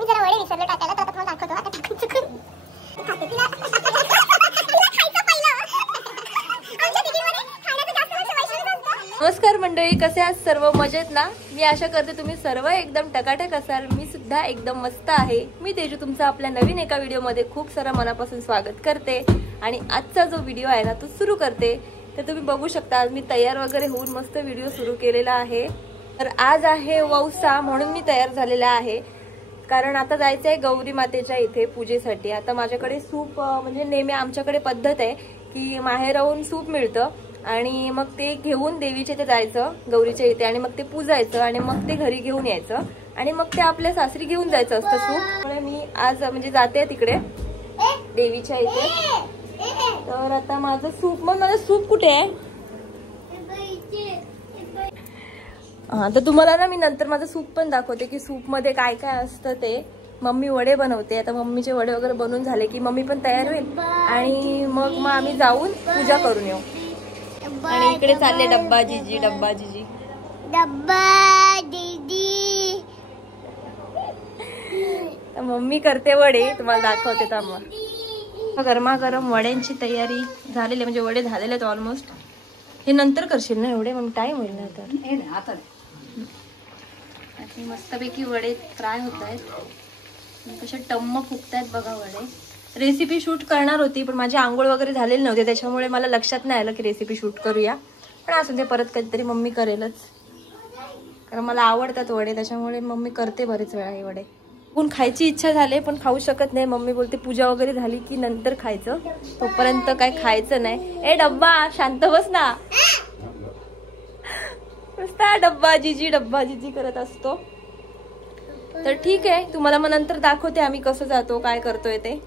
आम्ही जरा वडे विसरलो टाकायला, तर आता तुम्हाला दाखवतो. आता चुकून खाते तिला. नमस्कार मंडळी, कसे आहात सर्व? मजेत ना? मी आशा करते तुम्ही सर्व एकदम टकाटक असाल. मी सुद्धा एकदम मस्त आहे. मी तेजू तुमचं आपल्या नवीन एका व्हिडिओमध्ये खूप सारा मनापासून स्वागत करते. आणि आजचा जो व्हिडिओ आहे ना तो सुरू करते. तर तुम्ही बघू शकता आज मी तयार वगैरे होऊन मस्त व्हिडिओ सुरू केलेला आहे. तर आज आहे वौसा म्हणून मी तयार झालेला आहे, कारण आता जायचं आहे गौरी मातेच्या इथे पूजेसाठी. आता माझ्याकडे सूप म्हणजे नेहमी आमच्याकडे पद्धत आहे की माहेराहून सूप मिळतं आणि मग ते घेऊन देवीच्या इथे जायचं गौरीच्या इथे आणि मग ते पूजायचं आणि मग ते घरी घेऊन यायचं आणि मग ते आपल्या सासरी घेऊन जायचं असतं सूप. त्यामुळे मी आज म्हणजे जाते तिकडे देवीच्या इथे. तर आता माझं सूप, मग माझं सूप कुठे आहे? हा, तर तुम्हाला ना मी नंतर माझं सूप पण दाखवते की सूप मध्ये काय काय असतं ते. मम्मी वडे बनवते. आता मम्मीचे वडे वगैरे बनवून झाले की मम्मी पण तयार होईल आणि मग आम्ही जाऊन पूजा करून येऊ. आणि इकडे चालले डब्बा जीजी, डब्बा जीजी, डब्बा दीदी. मम्मी करते वडे, तुम्हाला दाखवते. त्यामुळे गरमागरम वड्यांची तयारी झालेली, म्हणजे वडे झालेले आहेत ऑलमोस्ट. हे नंतर करशील ना एवढे? मग टाइम होईल ना. तर आता मस्तपैकी वडे फ्राय होत आहेत. कशा टम्म फुगतायत बघा वडे. रेसिपी शूट करणार होती पण माझी आंघोळ वगैरे झालेली नव्हती, त्याच्यामुळे मला लक्षात नाही आलं की रेसिपी शूट करूया. पण असून ते परत कधीतरी मम्मी करेलच, कारण मला आवडतात वडे, त्याच्यामुळे मम्मी करते बरेच वेळा हे वडे. पण खायची इच्छा झाली पण खाऊ शकत नाही. मम्मी बोलते पूजा वगैरे झाली की नंतर खायचं, तोपर्यंत काय खायचं नाही. ए डब्बा शांत बस ना. नुसता डब्बा जीजी करत असतो. तर ठीक आहे, तुम्हाला मग नंतर दाखवते आम्ही कसं जातो, काय करतोय ते.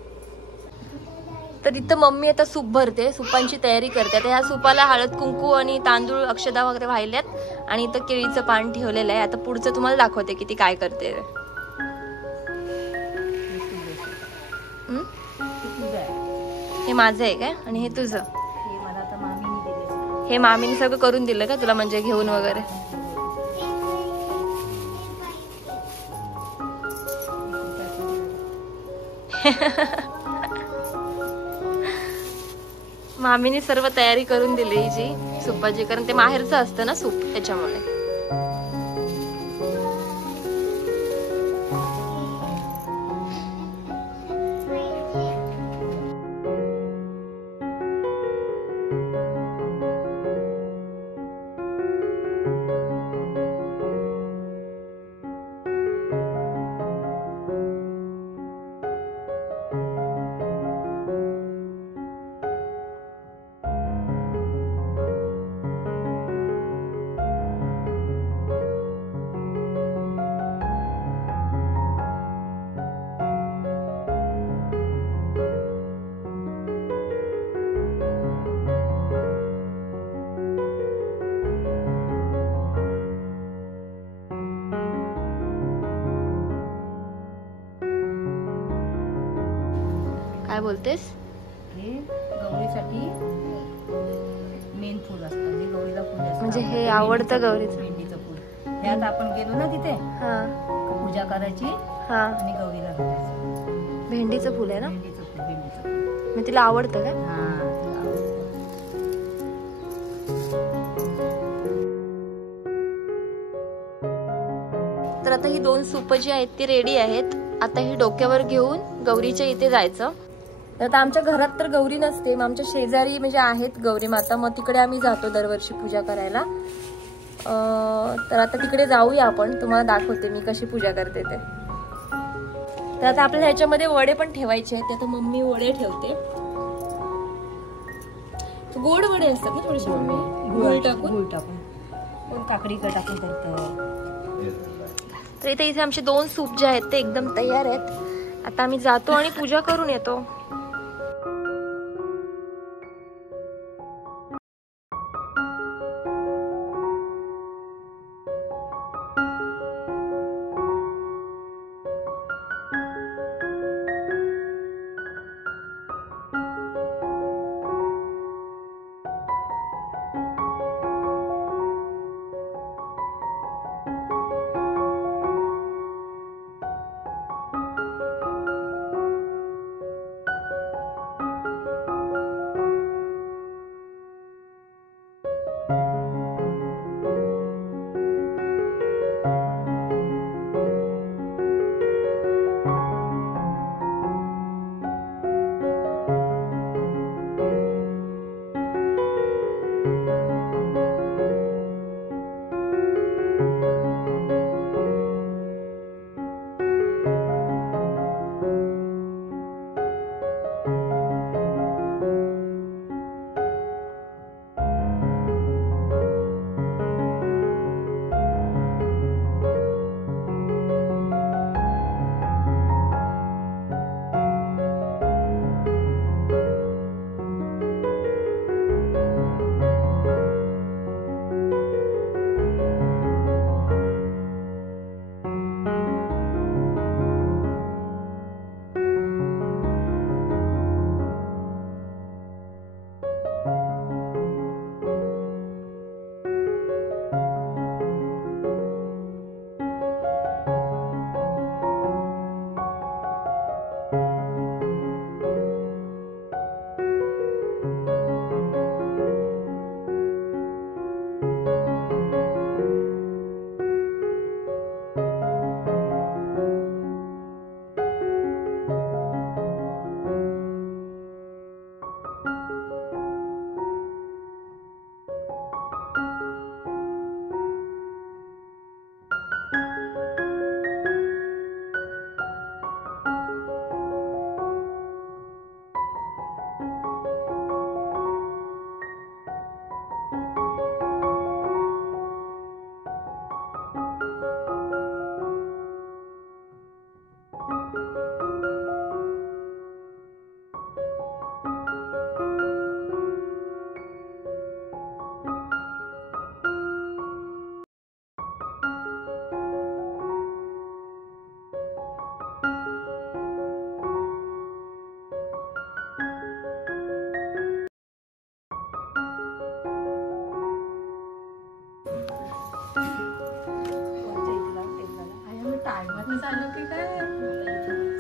तर इथं मम्मी आता सूप भरते, सुपांची तयारी करते. आता ह्या सुपाला हळद कुंकू आणि तांदूळ अक्षदा वगैरे वाहिल्यात आणि इथं केळीचं पान ठेवलेलं आहे. आता पुढचं तुम्हाला दाखवते किती काय करते. हे माझं आहे काय आणि हे तुझं? हे मामीने सगळं करून दिलं का तुला, म्हणजे घेऊन वगैरे? मामीने सर्व तयारी करून दिली जी सुपाची, कारण ते माहेरचं असतं ना सूप, त्याच्यामुळे. काय बोलतेस? हे गौरीसाठी मेन फूल असतं, हे गौरीला पूजा. म्हणजे हे आवडतं गौरीचं भेंडीचं फूल. त्यात आपण गेलो ना तिथे पूजा करायची आणि गौरीला घालायचं. भेंडीचं फुल आहे ना? भेंडीचं फूल. मग तिला आवडतं का? तर आता ही दोन सूप जी आहेत ती रेडी आहेत. आता ही डोक्यावर घेऊन गौरीच्या इथे जायचं. तर आता आमच्या घरात तर गौरी नसते, मग आमच्या शेजारी म्हणजे आहेत गौरी माता, मग तिकडे आम्ही जातो दरवर्षी पूजा करायला. तर आता तिकडे जाऊया आपण, तुम्हाला दाखवते मी कशी पूजा करते ते. तर आता आपल्याला ह्याच्यामध्ये वडे पण ठेवायचे आहेत. आता मम्मी वडे ठेवते. गोड वडे असतात ना थोडेसे मम्मी, गुळ टाकून काकडी टाकून करतो. तर इथे आमचे दोन सूप जे आहेत ते एकदम तयार आहेत. आता आम्ही जातो आणि पूजा करून येतो.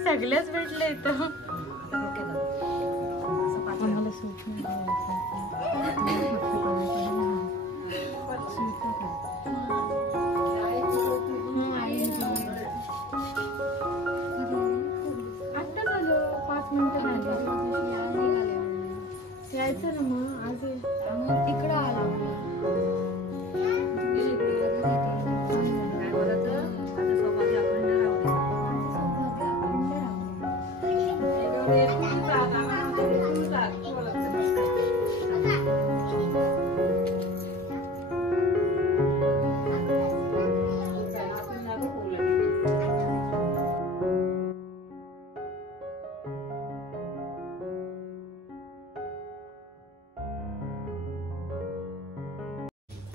सगळेच भेटले इथं. यायचं ना मग आज तिकडं आला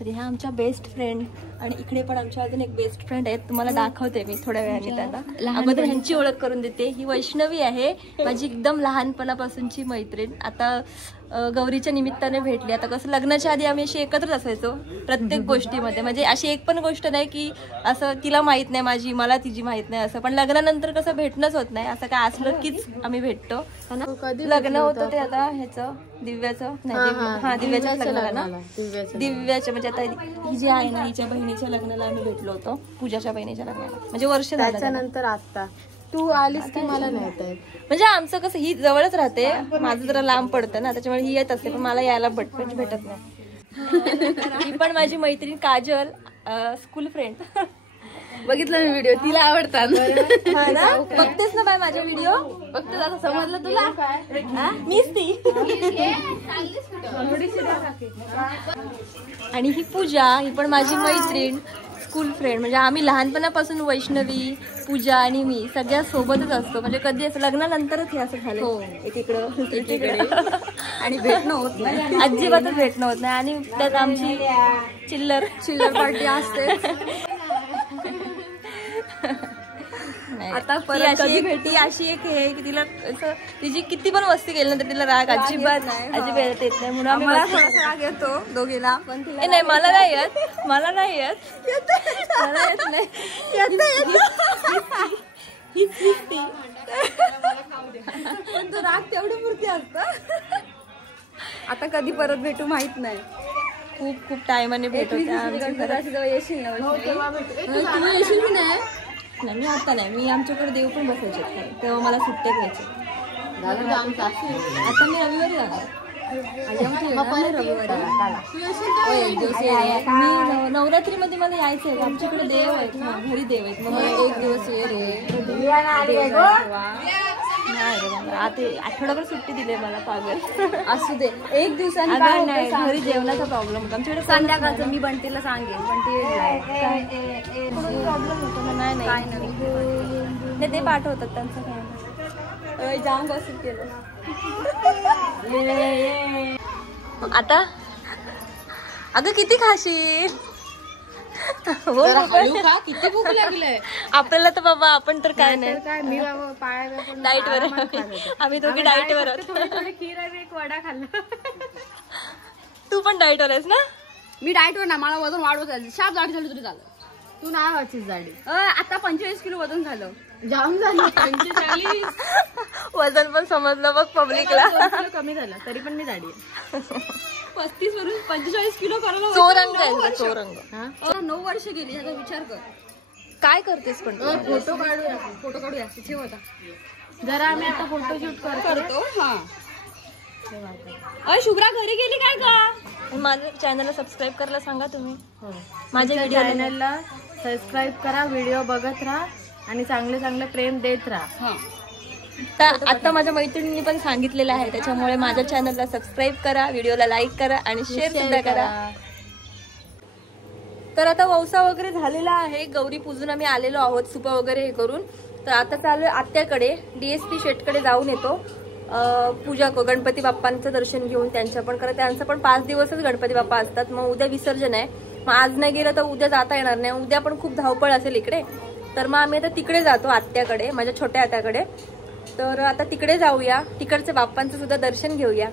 तर ह्या आमच्या बेस्ट फ्रेंड आणि इकडे पण आमच्या अजून एक बेस्ट फ्रेंड आहेत. तुम्हाला दाखवते मी थोड्या वेळाने त्यांना. अगोदर ह्यांची ओळख करून देते. ही वैष्णवी आहे, माझी एकदम लहानपणापासूनची मैत्रीण. आता गौरीच्या निमित्ताने भेटली. आता कसं लग्नाच्या आधी आम्ही अशी एकत्रच असायचो प्रत्येक गोष्टीमध्ये. म्हणजे अशी एक पण गोष्ट नाही की असं तिला माहित नाही माझी, मला तिची माहित नाही असं. पण लग्नानंतर कसं भेटणंच होत नाही. असं काय असलं कीच आम्ही भेटतो. लग्न होतं ते आता ह्याचं दिव्याचं नाही, दिव्याच्याच लग्नाला ना. दिव्याच्या म्हणजे आता ही जी आहे ना, हिच्या बहिणीच्या लग्नाला आम्ही भेटलो होतो. पूजाच्या बहिणीच्या लग्नाला म्हणजे वर्ष त्याच्यानंतर आता तू आलीस की मला नाही येत. म्हणजे आमचं कसं ही जवळच राहते, माझं जरा लांब पडतं ना, त्याच्यामुळे ही येत असते पण मला यायला भेटत नाही. ही पण माझी मैत्रीण काजल, स्कूल फ्रेंड. बघितलं मी व्हिडिओ, तिला आवडतात. बघतेस ना बाय माझे व्हिडिओ? फक्त आता समजलं तुला, मीच ती. आणि ही पूजा, ही पण माझी मैत्रीण, स्कूल फ्रेंड. म्हणजे आम्ही लहानपणापासून वैष्णवी, पूजा आणि मी सगळ्या सोबतच असतो. म्हणजे कधी असं लग्नानंतरच हे असं झालं एकीकडे आणि भेटणं होत नाही, अजिबातच भेटणं होत नाही. आणि त्यात आमची चिल्लर पार्टी असते. आता ती अशी एक हे की तिला असं तिची किती पण मस्ती केली ना तर तिला राग अजिबात येत नाही. म्हणून आम्ही राग येतो दोघीला. नाही मला नाही येत, मला नाही येत, पण तो राग तेवढी पुरती असत. आता कधी परत भेटू माहित नाही. खूप टायमाने भेटतो. येशील ना? तुम्ही येशील की नाही? नाही मी आता नाही, मी आमच्याकडे देव पण बसायचे तेव्हा मला सुट्ट्या घ्यायचे. आता मी रविवारी जाणार. नवरात्रीमध्ये मला यायचंय. आमच्याकडे देव आहेत ना, घरी देव आहेत. मग मला एक दिवस ये रे. आता आठवडाभर सुट्टी दिली मला. पागल असू दे, एक दिवसांनी नाही. घरी जेवणाचा प्रॉब्लेम होता आमच्याकडे. संध्याकाळचं मी बंटीला सांगेन. बंटी प्रॉब्लेम होतो ना. नाही ते पाठवतात त्यांचं काय जाम गॉसिप केलं. आता अगं किती खाशील? किती भूक लागलंय आपल्याला तर बाबा, आपण तर काय नाही, काय मी डाएट वर. आम्ही दोघी डाएट वर आहोत. खीर आणि एक वडा खाल्ला. तू पण डाएट वर आहेस ना? मी डाएट वर ना, मला वजन वाढवत शार्प जाडी झाली तरी झालं. तू नाही व्हायची जाडी. आता 45 किलो वजन झालं. जाम झालं. 45 वजन पण समजलं बघ पब्लिकला. कमी झालं तरी पण मी जाडी आहे. 35 वरून 45 किलो करायला चोरंग आहे. चोरंग 9 वर्ष गेली. याचा विचार कर. काय करतेस पण? फोटो काढूया. ठेव आता जरा. आम्ही आता फोटोशूट करतो. शुभ्रा घरी गेली काय का? माझ्या चॅनलला सबस्क्राईब करायला सांगा तुम्ही. माझ्या चॅनलला सबस्क्राईब करा, व्हिडिओ बघत राहा आणि चांगले चांगले प्रेम देत राहा. आता माझ्या मैत्रिणींनी पण सांगितलेलं आहे, त्याच्यामुळे माझ्या चॅनलला सबस्क्राईब करा, व्हिडिओला लाईक करा आणि शेअर सुद्धा करा. तर आता वौसा वगैरे झालेला आहे. गौरी पूजून आम्ही आलेलो आहोत, सुपा वगैरे हे करून. तर आता चालू आत्याकडे, DSP शेटकडे जाऊन येतो. पूजा गणपती बाप्पांचं दर्शन घेऊन त्यांच्या पण करा. त्यांचं पण 5 दिवसच गणपती बाप्पा असतात. मग उद्या विसर्जन आहे. मग आज नाही गेलं तर उद्या जाता येणार नाही. उद्या पण खूप धावपळ असेल इकडे. तर मग आम्ही आता तिकडे जातो, आत्याकडे, माझ्या छोट्या आत्याकडे. तर आता तिकडे जाऊया, तिकडच्या बाप्पांचं सुद्धा दर्शन घेऊया.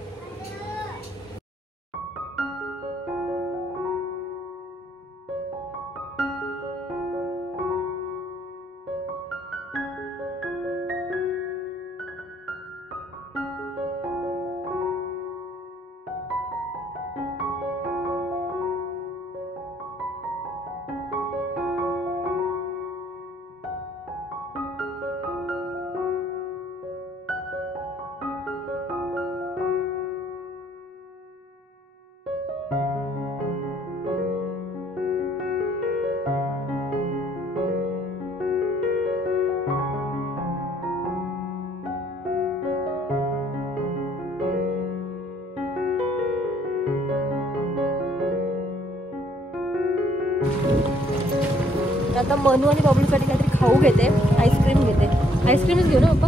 आता मनू आणि बबलूसाठी काहीतरी खाऊ घेते, आईस्क्रीम घेते. आईस्क्रीमच घेऊ ना पप्पा.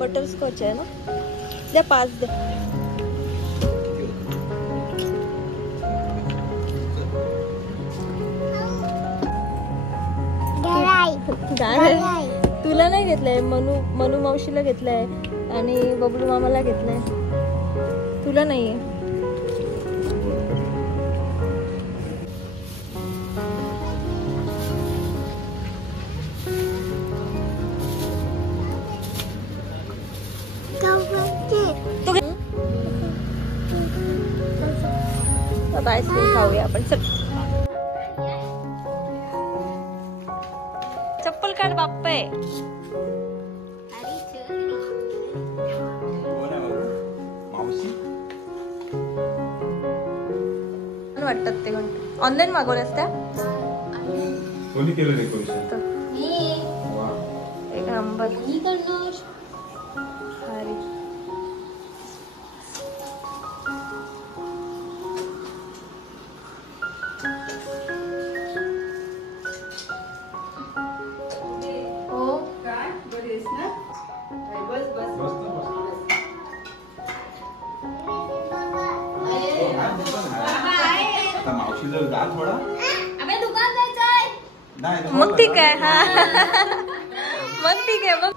बटरस्कॉच आहे ना, द्या 5 द्या. तुला नाही घेतलंय, मनू मावशीला घेतलंय आणि बबलू मामाला घेतलंय, तुला नाहीये. आईस्क्रीम खाऊया आपण. चप्पल काढ बाप्पे. वाटतात ते घंटे ऑनलाईन मागवल्यास त्या. कोणी केलं डेकोरेशन? एक नंबर. मग ठीक आहे. हा मग ठीक आहे. मग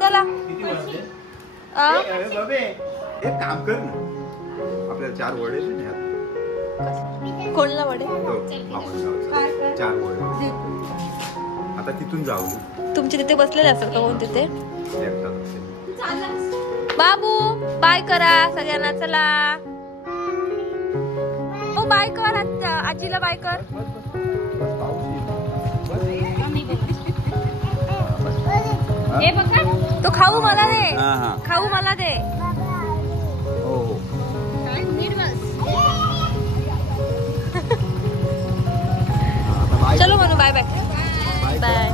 चला. एक काम कर ना, आपल्याला 4 वडे कोणला वडे? 4 वडे. आता तिथून जाऊ. तुमचे तिथे बसलेले असेल का कोण तिथे? बाबू बाय करा सगळ्यांना. चला हो, बाय कर. आजीला बाय कर. हे बघा, तो खाऊ मला दे. खाऊ मला दे. चलो मनू, बाय बाय. बाय.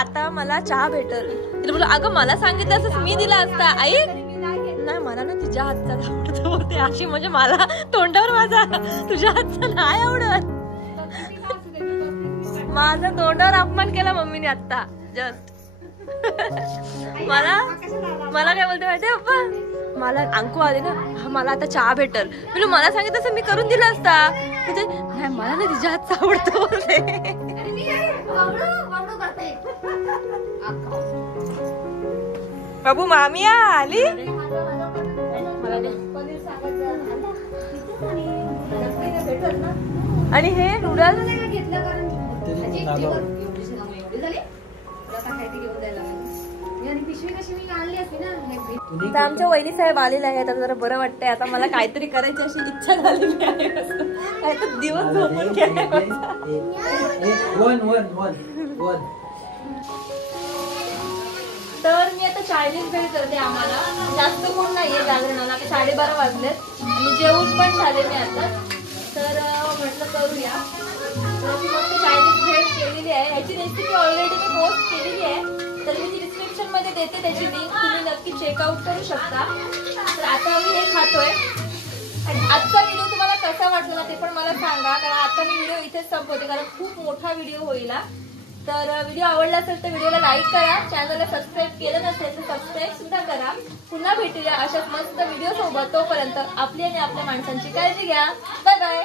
आता मला चहा भेटल. तिला बोलू, अगं मला सांगितलं असंच मी दिला असता. आई नाही, मला ना तुझ्या हातचा आवडतो बोलते अशी. म्हणजे मला तोंडावर माझा तुझ्या हातचा नाही आवडत. माझा तोंडावर अपमान केला मम्मीने आता जस्ट. मला काय बोलते माहितीये पप्पा, मला अंकू आले ना, मला आता चहा भेटल. म्हणजे मला सांगितलं असं मी करून दिला असता. म्हणजे नाही, मला ना तिच्या हातचा आवडतो बोलते. बाबू मामी आली. आणि हे नूडल्स आमच्या वहिनी साहेब आलेले आहेत. आता जरा बरं वाटतंय. आता मला काहीतरी करायची अशी इच्छा झालेली आहे. आता दिवस झोपून गेले. तर मी आता चायनीज भेळ करते. आम्हाला जास्त कोण नाहीये जागरणाला. आता 12:30 वाजलेत आणि जेवून पण झाले मी आता. तर म्हटलं करूया. मस्त चायनीज भेळ केलेली आहे. ह्याची रेसिपी ऑलरेडी मी पोस्ट केलेली आहे. तर मी डिस्क्रिप्शन मध्ये देते त्याची लिंक, तुम्ही नक्की चेकआउट करू शकता. तर आता मी हे खातोय. आणि आजचा व्हिडिओ तुम्हाला कसा वाटला ना ते पण मला सांगा, कारण आता मी व्हिडिओ इथेच संपवते कारण खूप मोठा व्हिडिओ होईल. तर व्हिडिओ आवडला असेल तर व्हिडिओला लाईक करा. चॅनलला सबस्क्राईब केलं नसेल तर सबस्क्राईब सुद्धा करा. पुन्हा भेटूया अशाच मस्त व्हिडिओ सोबत. तोपर्यंत आपली आणि आपल्या माणसांची काळजी घ्या. Bye bye.